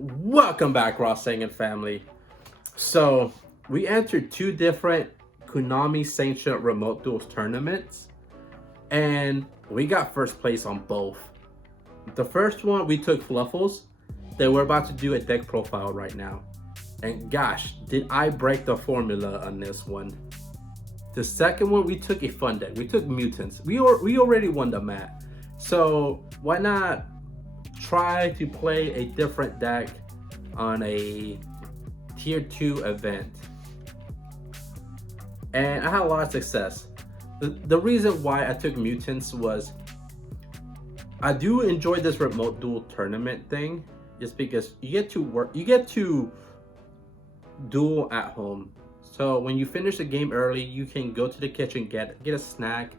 Welcome back, RawSangan family. So, we entered two different Konami Sanctioned Remote Duels tournaments, and we got first place on both. The first one, we took Fluffals. That we're about to do a deck profile right now. And gosh, did I break the formula on this one. The second one, we took a fun deck. We took Mutants. We already won the mat. So, why not try to play a different deck on a tier 2 event? And I had a lot of success. The reason why I took Mutants was I do enjoy this remote duel tournament thing, just because you get to duel at home. So when you finish the game early, you can go to the kitchen, get a snack.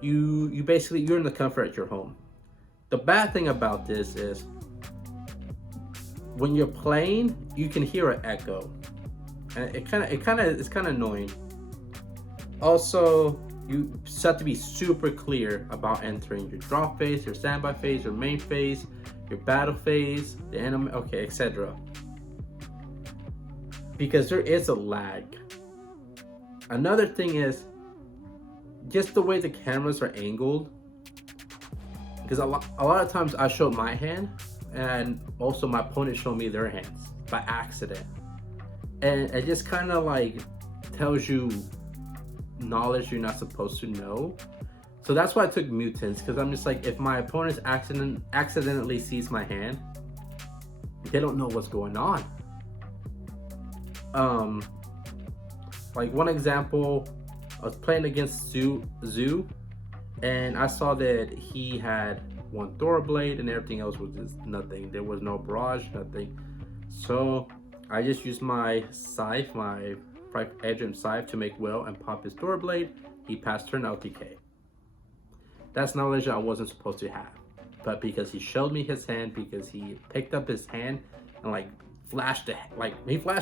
You're in the comfort at your home. The bad thing about this is when you're playing, you can hear an echo, and it's kind of annoying. Also, you have to be super clear about entering your draw phase, your standby phase, your main phase, your battle phase, the enemy, okay, etc. Because there is a lag. Another thing is just the way the cameras are angled. Because a lot of times I show my hand, and also my opponent show me their hands by accident, and it just kind of like tells you knowledge you're not supposed to know. So that's why I took Mutants, because I'm just like, if my opponent accidentally sees my hand, they don't know what's going on. Like one example, I was playing against Zoo, and I saw that he had one Thor blade and everything else was just nothing. There was no barrage, nothing. So I just used my scythe, my Edgem scythe, to make will and pop his Thor blade. He passed turn LTK. That's knowledge I wasn't supposed to have. But because he showed me his hand, because he picked up his hand and he flashed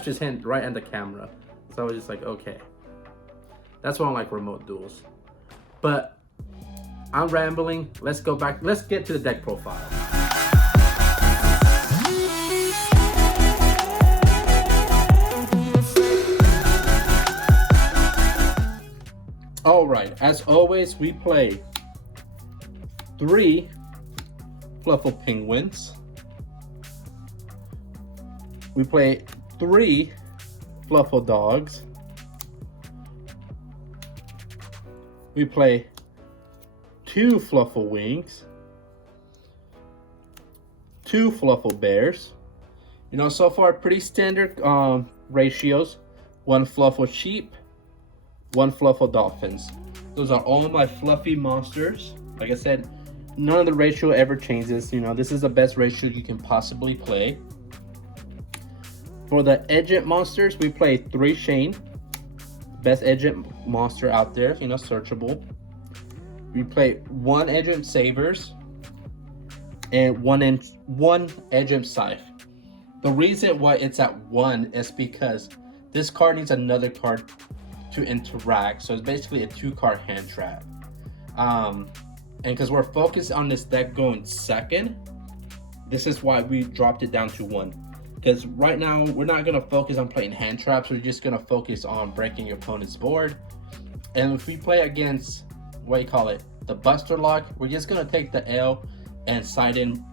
his hand right on the camera. So I was just like, okay. That's why I like remote duels. But I'm rambling. Let's go back. Let's get to the deck profile. All right. As always, we play 3 Fluffal Penguins. We play 3 Fluffal Dogs. We play 2 Fluffal Wings, 2 Fluffal Bears. You know, so far pretty standard ratios. 1 Fluffal Sheep, 1 Fluffal Dolphins. Those are all my fluffy monsters. Like I said, none of the ratio ever changes. You know, this is the best ratio you can possibly play. For the Edgent monsters, we play 3 Shane. Best Edgent monster out there, you know, searchable. We play 1 Edgem Sabers and 1 Edgem Scythe. The reason why it's at 1 is because this card needs another card to interact. So it's basically a 2-card hand trap. And because we're focused on this deck going second, this is why we dropped it down to 1. Because right now, we're not going to focus on playing hand traps. We're just going to focus on breaking your opponent's board. And if we play against, the Buster Lock, we're just going to take the L and side in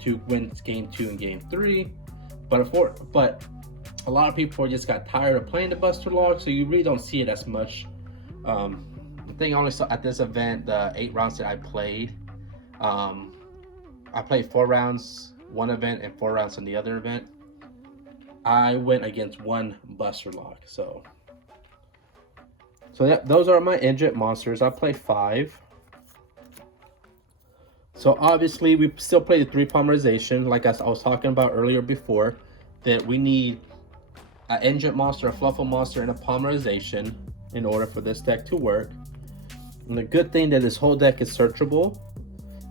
to win game 2 and game 3. But a lot of people just got tired of playing the Buster Lock, so you really don't see it as much. I think I only saw at this event, the 8 rounds that I played. I played 4 rounds one event and 4 rounds in the other event. I went against 1 Buster Lock. So those are my Edgent monsters. I play 5. So obviously we still play the 3 polymerization, like I was talking about earlier before, that we need an Edgent monster, a Fluffal monster, and a polymerization in order for this deck to work. And the good thing that this whole deck is searchable.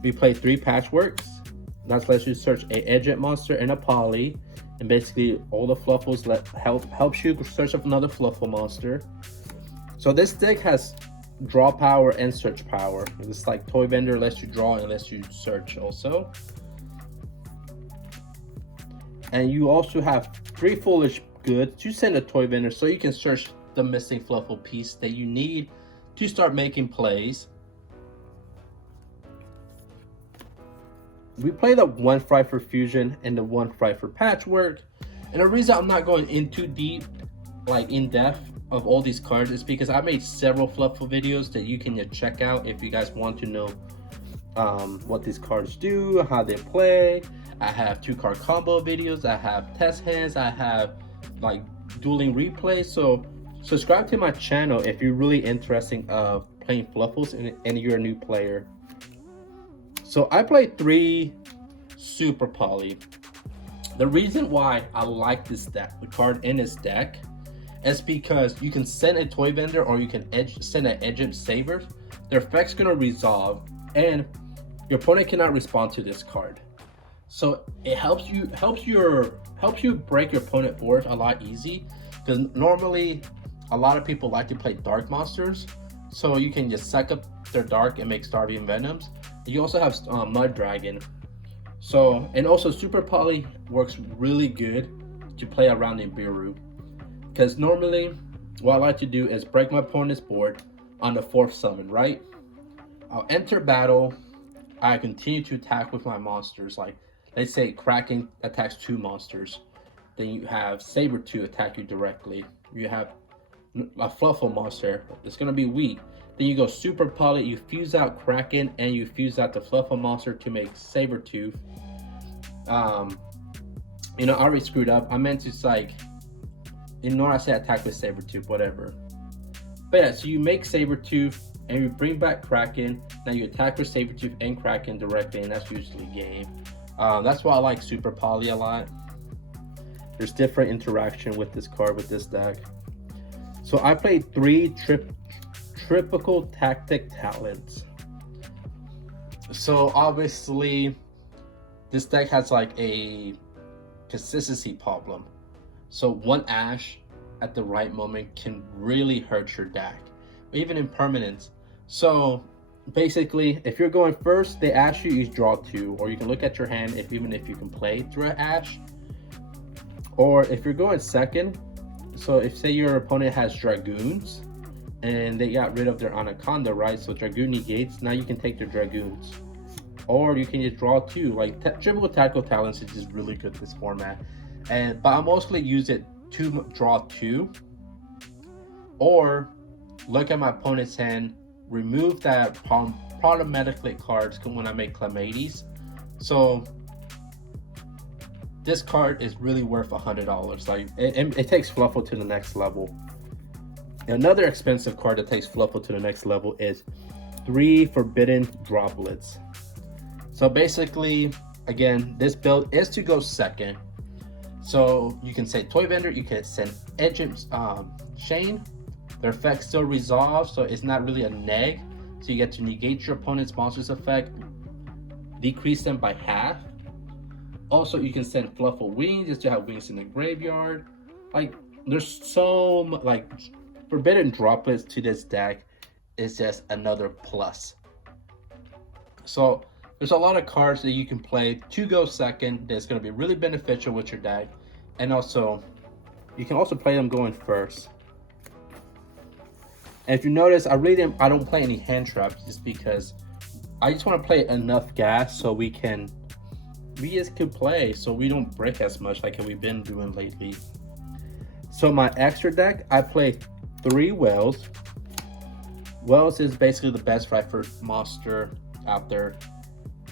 We play 3 patchworks. That lets you search a Edgent monster and a poly. And basically all the Fluffals helps you search up another Fluffal monster. So this deck has draw power and search power. It's like Toy Vendor lets you draw and lets you search also. And you also have 3 foolish goods to send a toy vendor so you can search the missing Fluffal piece that you need to start making plays. We play the 1 fry for fusion and the 1 fry for patchwork. And the reason I'm not going into deep, like in depth of all these cards is because I made several Fluffal videos that you can check out if you guys want to know what these cards do, how they play. I have 2 card combo videos, I have test hands, I have like dueling replays. So subscribe to my channel if you're really interested of playing Fluffals and you're a new player. So I played 3 Super Poly. The reason why I like this deck, the card in this deck, is because you can send a toy vendor or you can send an Edge Saver. Their effect's gonna resolve and your opponent cannot respond to this card. So it helps you break your opponent board a lot easy, because normally a lot of people like to play dark monsters, so you can just suck up their dark and make Starving Venoms. You also have Mud Dragon. So, and also Super Poly works really good to play around in Biru, because normally what I like to do is break my opponent's board on the 4th summon, right? I'll enter battle, I continue to attack with my monsters, like let's say Kraken attacks 2 monsters, then you have Saber-tooth attack you directly, you have a Fluffal monster, it's gonna be weak. Then you go Super Poly, you fuse out Kraken and you fuse out the Fluffal monster to make Saber-tooth. You know, I already screwed up. I meant to like, ignore I said attack with Saber-tooth, whatever. But yeah, so you make Saber-tooth and you bring back Kraken. Now you attack with Saber-tooth and Kraken directly, and that's usually game. That's why I like Super Poly a lot. There's different interaction with this card, with this deck. So I played 3 Typical Tactic Talents. So obviously this deck has like a consistency problem. So 1 Ash at the right moment can really hurt your deck, even in permanence. So basically, if you're going first, they ask you draw 2, or you can look at your hand even if you can play through an Ash. Or if you're going second, so if say your opponent has Dragoons and they got rid of their Anaconda, right? So Dragoon negates, now you can take their Dragoons. Or you can just draw 2. Like Triple Tactical Talents is just really good in this format. But I mostly use it to draw 2. Or look at my opponent's hand, remove that problematic cards when I make Clemades. So this card is really worth $100. Like it takes Fluffal to the next level. Another expensive card that takes Fluffal to the next level is 3 Forbidden Droplets. So basically, again, this build is to go second. So you can say Toy Vendor, you can send Edge Shane. Their effect still resolves, so it's not really a neg. So you get to negate your opponent's monster's effect, decrease them by half. Also, you can send Fluffal Wings just to have wings in the graveyard. Like, there's so much, like, Forbidden Droplets to this deck is just another plus. So there's a lot of cards that you can play to go second that's going to be really beneficial with your deck. And also, you can also play them going first. And if you notice, I don't play any hand traps just because I just want to play enough gas so we just can play so we don't break as much like we've been doing lately. So my extra deck, I play 3 Whales. Whales is basically the best Rifle monster out there.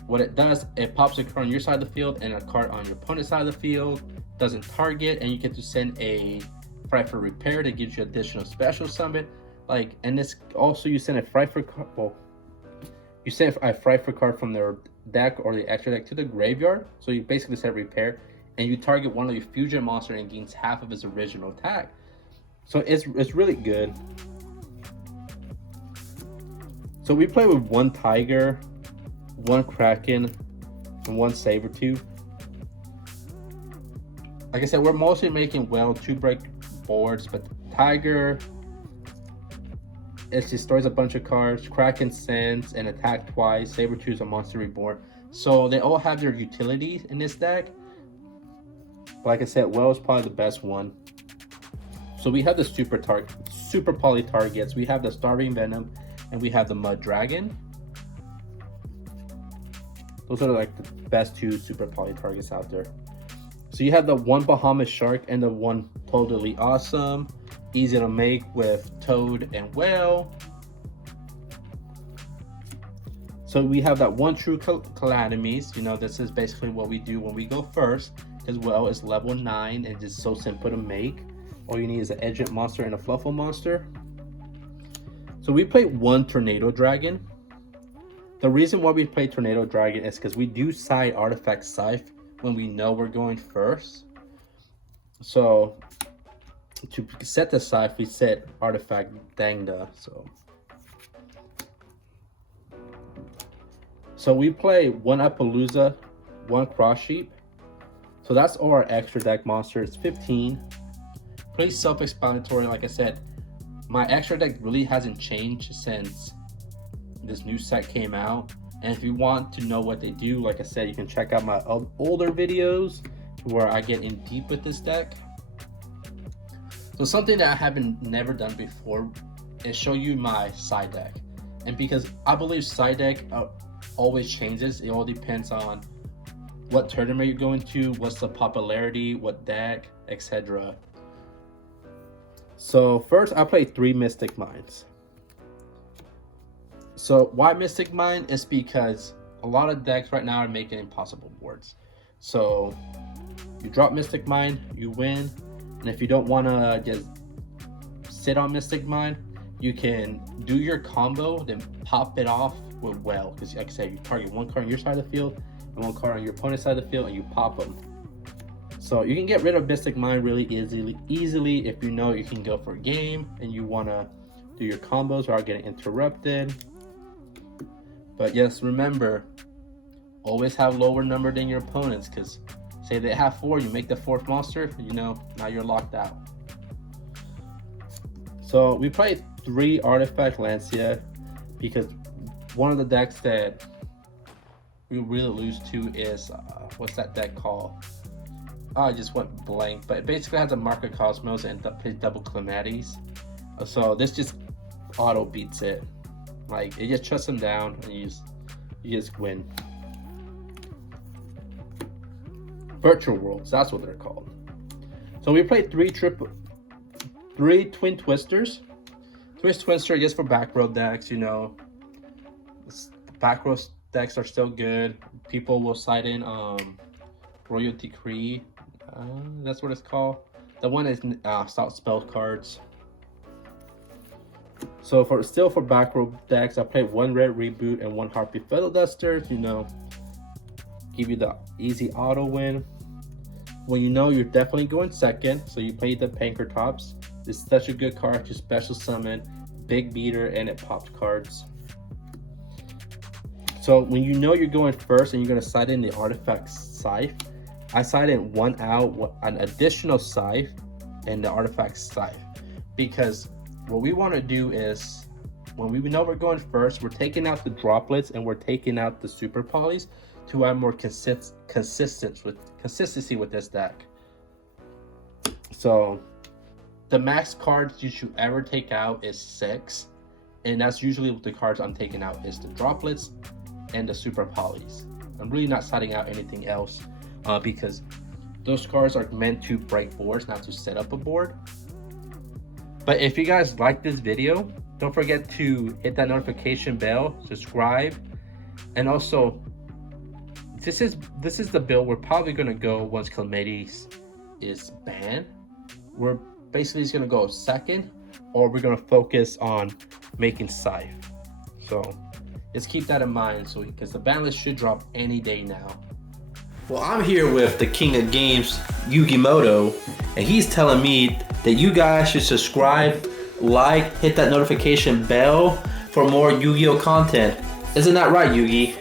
What it does, it pops a card on your side of the field and a card on your opponent's side of the field. Doesn't target, and you get to send a Rifle Repair that gives you additional special summon. Like, and this also, you send a Rifle card. Well, you send a Rifle card from their deck or the extra deck to the graveyard. So you basically send Repair, and you target one of your fusion monster and gains half of its original attack. So it's really good. So we play with 1 Tiger, 1 Kraken, and 1 Saber-tooth. Like I said, we're mostly making well to break boards, but Tiger, it destroys a bunch of cards. Kraken sends and attack twice. Saber-tooth is a monster reborn. So they all have their utilities in this deck. Like I said, Well is probably the best one. So we have the super poly targets. We have the Starving Venom, and we have the Mud Dragon. Those are like the best 2 super poly targets out there. So you have the one Bahamas Shark and the one Totally Awesome. Easy to make with Toad and Whale. So we have that one True Calamities. You know, this is basically what we do when we go first, because Whale is level 9 and just so simple to make. All you need is an Edgent monster and a Fluffal monster. So we play one Tornado Dragon. The reason why we play Tornado Dragon is because we do side Artifact Scythe when we know we're going first. So to set the Scythe, we set Artifact Dangda. So we play one Appaloosa, one Cross Sheep. So that's all our extra deck monster. It's 15. Pretty self-explanatory. Like I said, my extra deck really hasn't changed since this new set came out. And if you want to know what they do, like I said, you can check out my older videos where I get in deep with this deck. So something that I haven't never done before is show you my side deck. And because I believe side deck always changes, it all depends on what tournament you're going to, what's the popularity, what deck, etc. So first I play 3 Mystic Mines. So why Mystic Mine? Is because a lot of decks right now are making impossible boards. So you drop Mystic Mine, you win. And if you don't want to just sit on Mystic Mine, you can do your combo, then pop it off with Well. Because like I said, you target one card on your side of the field and one card on your opponent's side of the field, and you pop them. So you can get rid of Mystic Mine really easily if you know you can go for a game and you want to do your combos without getting interrupted. But yes, remember, always have lower number than your opponents, because say they have 4, you make the 4th monster, you know, now you're locked out. So we play 3 Artifact Lancia because one of the decks that we really lose to is, what's that deck called? Oh, I just went blank, but it basically has a Marker Cosmos and double Calamities. So this just auto beats it. Like, it just shuts them down and you just win. Virtual Worlds, that's what they're called. So we played 3 Twin Twisters. Twin Twister just for back row decks, you know. Back row decks are still good. People will side in Royal Decree. That's what it's called. The one is Stout Spell cards. So for back row decks, I played 1 Red Reboot and 1 Harpy Feather Duster, you know, give you the easy auto win. When you know you're definitely going second, so you play the Panker Tops. It's such a good card to special summon, big beater, and it pops cards. So when you know you're going first and you're going to side in the Artifact Scythe, I side in 1 out, an additional Scythe, and the Artifact Scythe. Because what we want to do is, when we know we're going first, we're taking out the droplets and we're taking out the super polys to add more consistency with this deck. So the max cards you should ever take out is 6, and that's usually what the cards I'm taking out is the droplets and the super polys. I'm really not siding out anything else because those cards are meant to break boards, not to set up a board. But if you guys like this video, don't forget to hit that notification bell, subscribe, and also this is the build we're probably gonna go once Calamities is banned. We're basically just gonna go second, or we're gonna focus on making Scythe. So just keep that in mind, so because the ban list should drop any day now. Well, I'm here with the king of games, Yugioh, and he's telling me that you guys should subscribe, like, hit that notification bell for more Yu-Gi-Oh content. Isn't that right, Yugi?